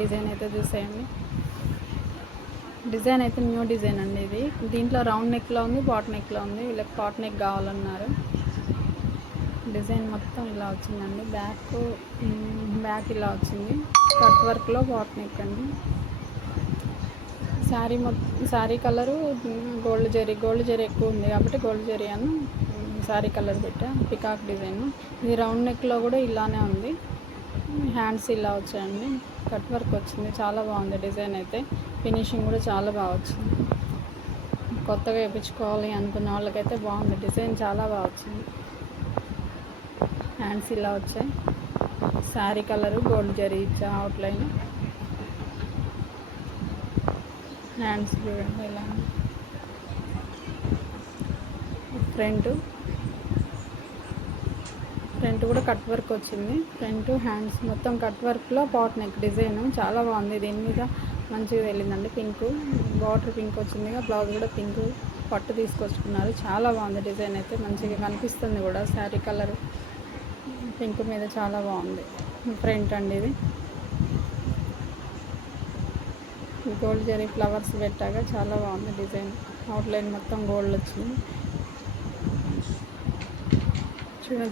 Design అయితే చూసేయండి. Design అయితే న్యూ డిజైన్ అండి ఇది. దీంట్లో రౌండ్ నెక్లో ఉంది, పాట్ నెక్లో ఉంది. వీళ్ళకి పాట్ నెక్ కావాలన్నారు. డిజైన్ మొత్తం ఇలా వచ్చిందండి. బ్యాక్ ఇలా వచ్చింది. కట్ వర్క్లో పాట్ నెక్ అండి. శారీ కలరు గోల్డ్ జరీ ఎక్కువ ఉంది కాబట్టి గోల్డ్ జరీ అని శారీ కలర్ పెట్టా. Peacock design. ఇది రౌండ్ నెక్లో కూడా ఇలానే ఉంది. హ్యాండ్స్ ఇలా వచ్చాయండి. కట్ వర్క్ వచ్చింది. చాలా బాగుంది డిజైన్ అయితే. ఫినిషింగ్ కూడా చాలా బాగా వచ్చింది. కొత్తగా వేయించుకోవాలి అనుకున్న వాళ్ళకైతే బాగుంది. డిజైన్ చాలా బాగా వచ్చింది. హ్యాండ్స్ ఇలా వచ్చాయి. శారీ కలరు గోల్డ్ జరీ ఇచ్చా అవుట్లైన్. హ్యాండ్స్ చూడండి ఇలా. ఫ్రంట్ కూడా కట్ వర్క్ వచ్చింది. ఫ్రంట్ హ్యాండ్స్ మొత్తం కట్ వర్క్లో పాట్ నెక్ డిజైన్ చాలా బాగుంది. దీని మీద మంచిగా వెళ్ళిందండి. పింక్ బార్డర్ పింక్ వచ్చింది. బ్లౌజ్ కూడా పింక్ పట్టు తీసుకొచ్చుకున్నారు. చాలా బాగుంది డిజైన్ అయితే. మంచిగా కనిపిస్తుంది కూడా. శారీ కలర్ పింక్ మీద చాలా బాగుంది. ఫ్రంట్ అండి ఇది. గోల్డ్ జరీ ఫ్లవర్స్ పెట్టాక చాలా బాగుంది డిజైన్. అవుట్లైన్ మొత్తం గోల్డ్ వచ్చింది.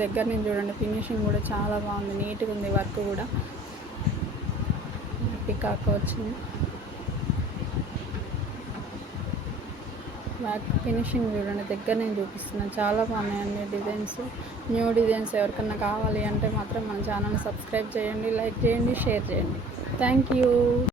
దగ్గర నుంచి చూడండి. ఫినిషింగ్ కూడా చాలా బాగుంది. నీట్గా ఉంది. వర్క్ కూడా పికాక్ వచ్చింది. బ్యాక్ ఫినిషింగ్ చూడండి. దగ్గర నేను చూపిస్తున్నాను. చాలా బాగున్నాయండి డిజైన్స్. న్యూ డిజైన్స్ ఎవరికన్నా కావాలి అంటే మాత్రం మన ఛానల్ని సబ్స్క్రైబ్ చేయండి, లైక్ చేయండి, షేర్ చేయండి. Thank you.